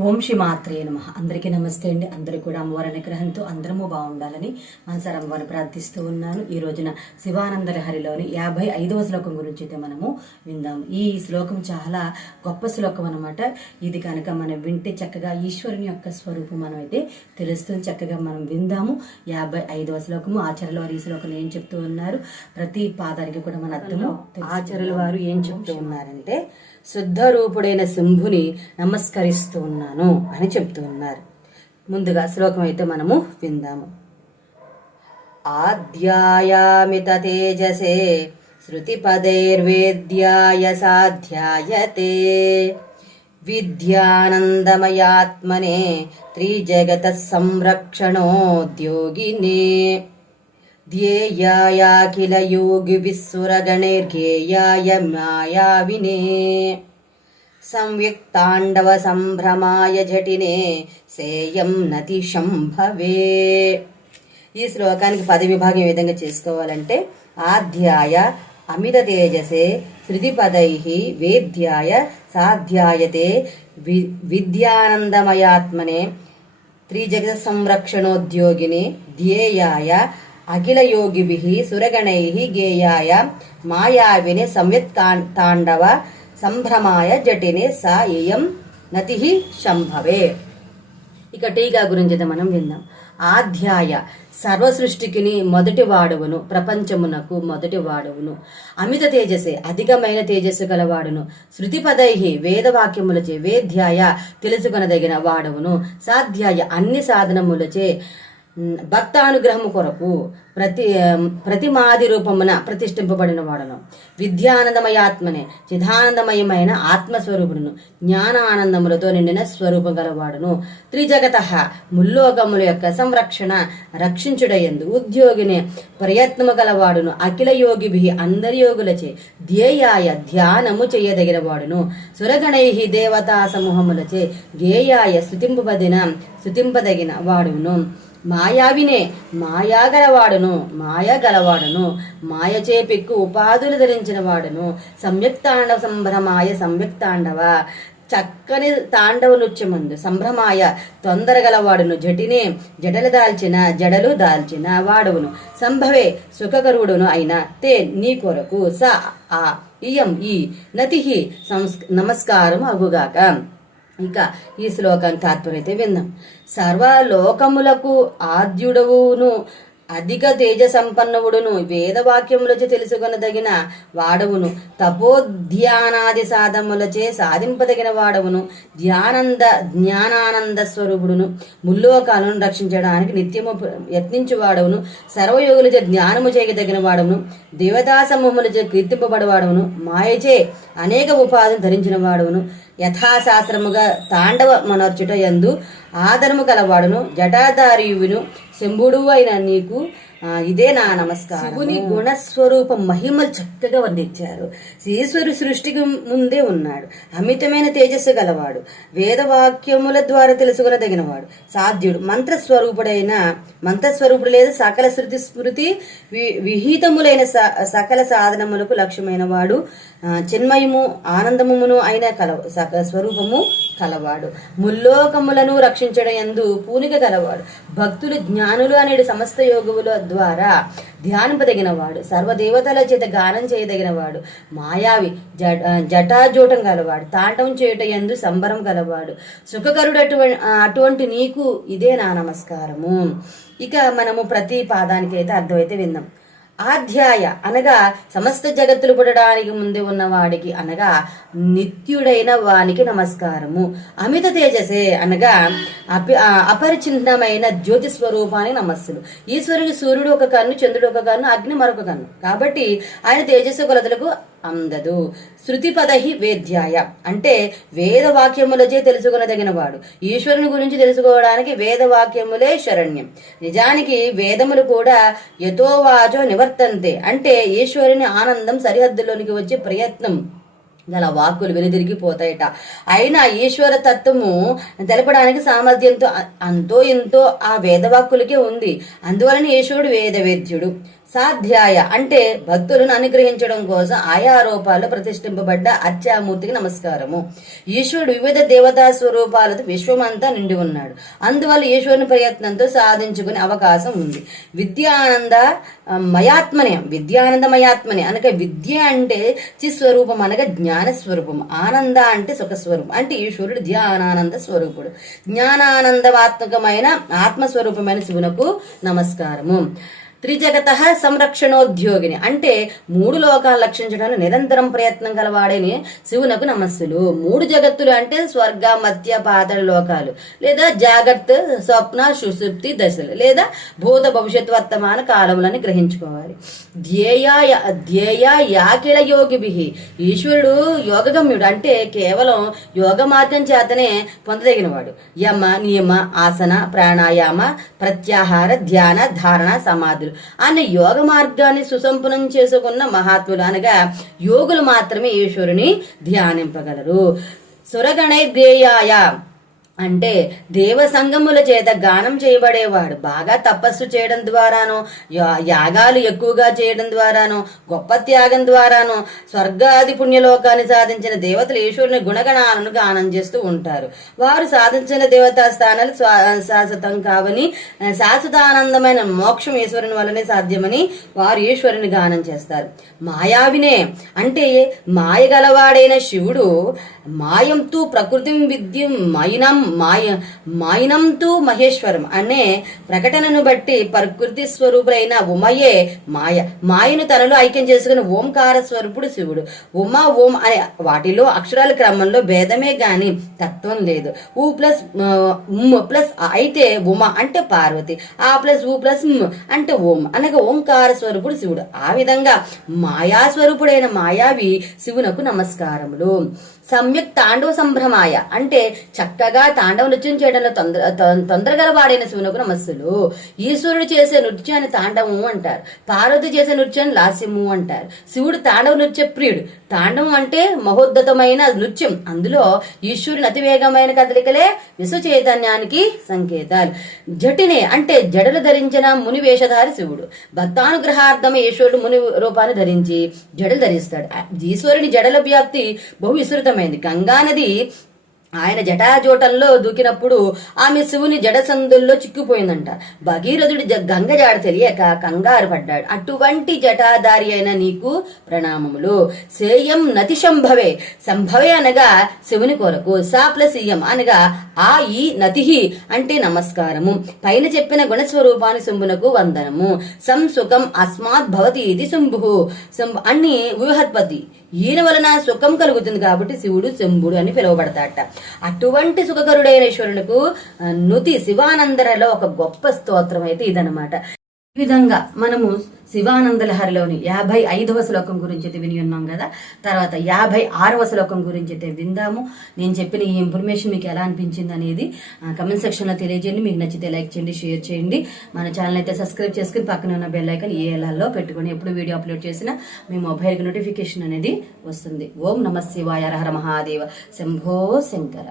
ఓం శ్రీ మాత్రే నమ. అందరికీ నమస్తే అండి. అందరూ కూడా అమ్మవారి అనుగ్రహంతో అందరము బాగుండాలని మనసారి అమ్మవారిని ప్రార్థిస్తూ ఉన్నాను. ఈ రోజున శివానంద లహరిలోని యాభై ఐదవ శ్లోకం గురించి అయితే మనము విందాం. ఈ శ్లోకం చాలా గొప్ప శ్లోకం అనమాట ఇది కనుక మనం వింటే చక్కగా ఈశ్వరుని యొక్క స్వరూపం మనం అయితే తెలుస్తుంది చక్కగా మనం విందాము. యాభై ఐదవ శ్లోకము ఆచార్యుల వారు ఈ శ్లోకంలో ఏం చెప్తూ ఉన్నారు? ప్రతి పాదానికి కూడా మన అర్థము ఆచార్యుల వారు ఏం చెప్తూ ఉన్నారంటే శుద్ధ రూపుడైన శంభుని నమస్కరిస్తూ ఉన్నాను అని చెప్తూ ఉన్నారు. ముందుగా శ్లోకం అయితే మనము విందాము. ఆధ్యాయామిత తేజసే శృతిపదైర్వేద్యాయ సాధ్యాయతే. విద్యానందమయాత్మనే త్రిజగత సంరక్షణోద్యోగినే ధ్యేయాయాఖిల యోగి విస్సురగణైర్ఘేయాయ మాయావినే సంయుక్తాండవ సంభ్రమాయ జటినే సేయం నతి శంభవే ఈ శ్లోకానికి పద విభాగం ఏ విధంగా చేసుకోవాలంటే ఆధ్యాయ అమిత తేజసే శృతిపదై వేద్యాయ సాధ్యాయతే వి విద్యానందమయాత్మనే త్రిజగత సంరక్షణోద్యోగిని ధ్యేయాయ అఖిల యోగిభిః సురగణై గేయాయ మాయావిని సంయత్ తాండవ సంభ్రమాయ జటినే సా ఇయం నతి శంభవే. ఇక టీకా గురించి మనం విందాం. ఆధ్యాయ సర్వ సృష్టికిని మొదటి వాడవును ప్రపంచమునకు మొదటి వాడవును. అమిత తేజసే అధికమైన తేజస్సు గలవాడును. శృతి పదై వేదవాక్యములచే వేధ్యాయ తెలుసుకొనదగిన వాడవును. సాధ్యాయ అన్ని సాధనములచే భక్తానుగ్రహము కొరకు ప్రతి ప్రతిమాది రూపమున ప్రతిష్ఠింపబడిన వాడను. విద్యానందమయాత్మనే చిదానందమయమైన ఆత్మస్వరూపుడును జ్ఞానానందములతో నిండిన స్వరూపం గలవాడును. త్రిజగత ముల్లోకముల యొక్క సంరక్షణ రక్షించుడయందు ఉద్యోగిని ప్రయత్నము గలవాడును. అఖిల యోగిభి అందరి యోగులచే ధ్యేయాయ ధ్యానము చేయదగిన వాడును సురగణై దేవతా సమూహములచే గేయాయ స్థుతింపబదిన స్థుతింపదగిన వాడును. మాయావినే మాయాగలవాడును మాయగలవాడును మాయ చేపెక్కు మాయచే పెక్కు ఉపాధులు ధరించిన వాడును సంయుక్తాండవ సంభ్రమాయ సంయుక్తాండవ చక్కని తాండవ నృత్యమందు సంభ్రమాయ తొందర గలవాడును జటినే జడలు దాల్చిన జడలు దాల్చిన వాడవును. సంభవే సుఖకరుడును అయిన తే నీ కొరకు స ఆ ఇయం ఈ నతి సంస్ నమస్కారం అగుగాక. ఇక ఈ శ్లోకం తాత్పర్యతే విందాం సర్వలోకములకు ఆద్యుడవును అధిక తేజ సంపన్నవుడును వేదవాక్యములచే తెలుసుకొనదగిన వాడవును తపోధ్యానాది సాధములచే సాధింపదగిన వాడవును ధ్యానంద జ్ఞానానంద స్వరూపుడును ముల్లోకాలను రక్షించడానికి నిత్యము యత్నించు వాడవును సర్వయోగులచే జ్ఞానము చేయదగిన వాడవును దేవతా సమూహములచే కీర్తింపబడవాడవును మాయచే అనేక ఉపాధిని ధరించిన వాడవును యథాశాస్త్రముగా తాండవ మనర్చుట ఎందు ఆదరము కలవాడును జటాధారియువును శంభుడు అయిన నీకు ఇదే నా నమస్కారం. శివుని గుణస్వరూపం మహిమలు చక్కగా వర్ణించారు. ఈశ్వరు సృష్టికి ముందే ఉన్నాడు. అమితమైన తేజస్సు గలవాడు. వేదవాక్యముల ద్వారా తెలుసుకునదగినవాడు. సాధ్యుడు మంత్రస్వరూపుడైన మంత్రస్వరూపుడు లేదా సకల శృతి స్మృతి విహితములైన సకల సాధనములకు లక్ష్యమైన వాడు చిన్మయము ఆనందమును అయిన కల స్వరూపము కలవాడు. ముల్లోకములను రక్షించడం ఎందు పూనిక గలవాడు భక్తులు జ్ఞానులు అనేది సమస్త యోగువుల ద్వారా ధ్యానింపదగినవాడు. సర్వదేవతల చేత గానం చేయదగినవాడు. మాయావి జటాజూటం గలవాడు తాంటం చేయట ఎందు సంబరం గలవాడు సుఖకరుడు అటువంటి అటువంటి నీకు ఇదే నా నమస్కారము. ఇక మనము ప్రతి పాదానికైతే అర్థమైతే విందాం. ఆధ్యాయ అనగా సమస్త జగత్తులు పుట్టడానికి ముందు ఉన్న వాడికి అనగా నిత్యుడైన వానికి నమస్కారము. అమిత తేజసే అనగా అపి అపరిచిన్నమైన జ్యోతి స్వరూపానికి నమస్సులు. ఈశ్వరుడు సూర్యుడు ఒక కన్ను చంద్రుడు ఒక కన్ను అగ్ని మరొక కన్ను. కాబట్టి ఆయన తేజస్సు కొలతలకు అందదు. శృతిపదహి వేద్యాయ. అంటే వేదవాక్యములచే తెలుసుకునదగినవాడు. ఈశ్వరుని గురించి తెలుసుకోవడానికి వేదవాక్యములే శరణ్యం. నిజానికి వేదములు కూడా యథోవాచో నివర్తంతే. అంటే ఈశ్వరుని ఆనందం సరిహద్దులోనికి వచ్చే ప్రయత్నం గల వాక్కులు వెనుదిరిగిపోతాయట. అయినా ఈశ్వర తత్వము తెలపడానికి సామర్థ్యంతో అంతో ఎంతో ఆ వేదవాక్కులకే ఉంది. అందువలన ఈశ్వరుడు వేదవేద్యుడు. సాధ్యాయ అంటే భక్తులను అనుగ్రహించడం కోసం ఆయా రూపాలు ప్రతిష్ఠింపబడ్డ అత్యామూర్తికి నమస్కారము. ఈశ్వరుడు వివిధ దేవతా స్వరూపాలతో విశ్వమంతా నిండి ఉన్నాడు. అందువల్ల ఈశ్వరుని ప్రయత్నంతో సాధించుకునే అవకాశం ఉంది. విద్యానంద మయాత్మనే విద్యానంద మయాత్మనే అనగా విద్య అంటే చిస్వరూపం అనగా జ్ఞాన స్వరూపం ఆనంద అంటే సుఖస్వరూపం. అంటే ఈశ్వరుడు ధ్యానానంద స్వరూపుడు. జ్ఞానానందవాత్మకమైన ఆత్మస్వరూపమైన శివునకు నమస్కారము. త్రిజగత సంరక్షణోద్యోగిని. అంటే మూడు లోకాలు రక్షించడానికి నిరంతరం ప్రయత్నం గలవాడని శివునకు నమస్సులు. మూడు జగత్తులు అంటే స్వర్గ మధ్య పాతల లోకాలు. లేదా జాగ్రత్త స్వప్న సుషుప్తి దశలు. లేదా భూత భవిష్యత్ వర్తమాన కాలములని గ్రహించుకోవాలి. ధ్యేయ ధ్యేయ యాకిల యోగిభి. ఈశ్వరుడు యోగగమ్యుడు. అంటే కేవలం యోగ మార్గం చేతనే పొందదగినవాడు. యమ నియమ ఆసన ప్రాణాయామ ప్రత్యాహార ధ్యాన ధారణ సమాధులు. అనే యోగ మార్గాన్ని సుసంపన్నం చేసుకున్న మహాత్ములు అనగా యోగులు మాత్రమే ఈశ్వరుని ధ్యానింపగలరు. సురగణైర్దేయాయ అంటే దేవ సంగముల చేత గానం చేయబడేవాడు. బాగా తపస్సు చేయడం ద్వారానో యా- యాగాలు ఎక్కువగా చేయడం ద్వారానో గొప్ప త్యాగం ద్వారానో స్వర్గాది పుణ్యలోకాన్ని సాధించిన దేవతలు ఈశ్వరుని గుణగణాలను గానం చేస్తూ ఉంటారు. వారు సాధించిన దేవతా స్థానాలు శాశ్వతం కావని శాశ్వత శాశ్వతానందమైన మోక్షం ఈశ్వరుని వల్లనే సాధ్యమని వారు ఈశ్వరుని గానం చేస్తారు. మాయావినే అంటే మాయ గలవాడైన శివుడు మాయంతో ప్రకృతి విద్యం మైనం మాయ మాయనంతు మహేశ్వరం అనే ప్రకటనను బట్టి ప్రకృతి స్వరూపుడైన ఉమయే మాయ మాయను తనలో ఐక్యం చేసుకుని ఓంకార స్వరూపుడు శివుడు. ఉమ ఓం అనే వాటిలో అక్షరాల క్రమంలో భేదమే గాని తత్వం లేదు. ఊ ప్లస్ ఉమ్ ప్లస్ అయితే ఉమ అంటే పార్వతి ఆ ప్లస్ ఊ ప్లస్ అంటే ఓం. అనగా ఓంకార స్వరూపుడు శివుడు. ఆ విధంగా మాయా స్వరూపుడైన మాయావి శివునకు నమస్కారములు. సమ్యక్ తాండవ సంభ్రమాయ. అంటే చక్కగా తాండవ నృత్యం చేయడంలో తొందర తొందరగల వాడైన శివునకు నమస్సులు. ఈశ్వరుడు చేసే నృత్యాన్ని తాండవము అంటారు. పార్వతి చేసే నృత్యాన్ని లాస్యము అంటారు. శివుడు తాండవ నృత్య ప్రియుడు. తాండవం అంటే మహోద్ధతమైన నృత్యం. అందులో ఈశ్వరుని అతివేగమైన కదలికలే విశ్వ చైతన్యానికి సంకేతాలు. జటినే అంటే జడలు ధరించిన ముని వేషధారి శివుడు. భక్తానుగ్రహార్థం ఈశ్వరుడు ముని రూపాన్ని ధరించి జడలు ధరిస్తాడు. ఈశ్వరుని జడల వ్యాప్తి బహు విస్తృతమైన గంగా నది ఆయన జటాజోటంలో దూకినప్పుడు ఆమె శివుని జడసందుల్లో చిక్కుపోయిందంట. భగీరథుడి గంగ జాడ తెలియక కంగారు పడ్డాడు. అటువంటి జటాధారి అయిన నీకు ప్రణామములు. సేయం నతి శంభవే. సంభవే అనగా శివుని కొరకు. సా ప్లస్ ఇయం అనగా ఆ ఈ నతిహి అంటే నమస్కారము. పైన చెప్పిన గుణస్వరూపాన్ని శుంభునకు వందనము. సంసుఖం అస్మాత్ భవతి ఇది శుంభు. శుంభు అన్ని వ్యూహత్పతి ఈయన వలన సుఖం కలుగుతుంది కాబట్టి శివుడు శంభుడు అని పిలువబడతాట అటువంటి సుఖకరుడైన ఈశ్వరులకు నుతి శివానందరలో ఒక గొప్ప స్తోత్రం అయితే ఇదనమాట ఈ విధంగా మనము శివానందలహరిలోని యాభై ఐదవ శ్లోకం గురించి అయితే విని ఉన్నాం కదా? తర్వాత యాభై ఆరవ శ్లోకం గురించి అయితే విందాము. నేను చెప్పిన ఈ ఇన్ఫర్మేషన్ మీకు ఎలా అనిపించింది అనేది కమెంట్ సెక్షన్లో తెలియజేయండి. మీకు నచ్చితే లైక్ చేయండి షేర్ చేయండి. మన ఛానల్ అయితే సబ్స్క్రైబ్ చేసుకుని పక్కన ఉన్న బెల్ ఐకన్ ఏ పెట్టుకొని ఎప్పుడు వీడియో అప్లోడ్ చేసినా మీ మొబైల్కి నోటిఫికేషన్ అనేది వస్తుంది. ఓం నమ శివాయ హర మహాదేవ. శంభో శంకర.